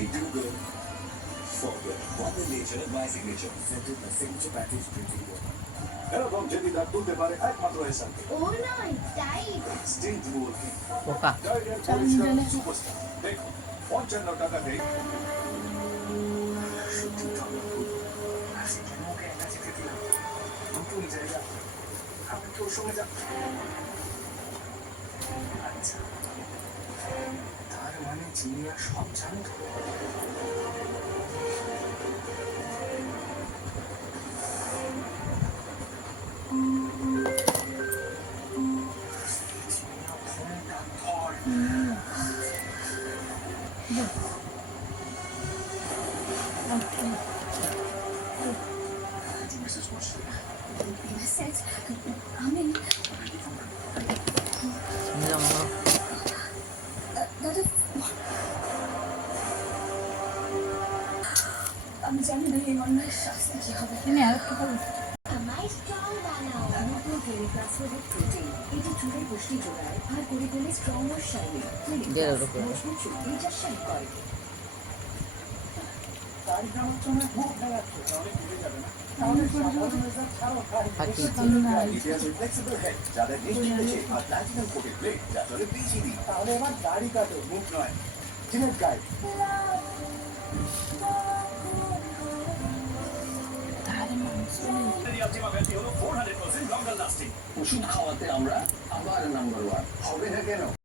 If you go forward, one the nature my signature. Send it the signature package printing board. এরকম যদি তার তুলতে পারে একমাত্র এসান ও নয় তাই স্টিল রুল ওকা সুপারস্টার দেখো পঞ্চান্ন টাকা দেয় সত্যি তো আমরা খুব মুখে একটা চিঠি দিলাম নতুন জায়গা আপনি কি ওর সঙ্গে যাবেন আচ্ছা 嗯。又。嗯。怎么这？你。怎么样？আমি জানি না, এই অন্যায় শাস্তি কি হবে? তুমি আর কি বলো। তাহলে ছাড়ো গাড়ি ফাটি ইতিহাসের ফ্লেক্সিবল ওষুধ খাওয়াতে আমরা আবার নাম্বার ওয়ান হবে না কেন?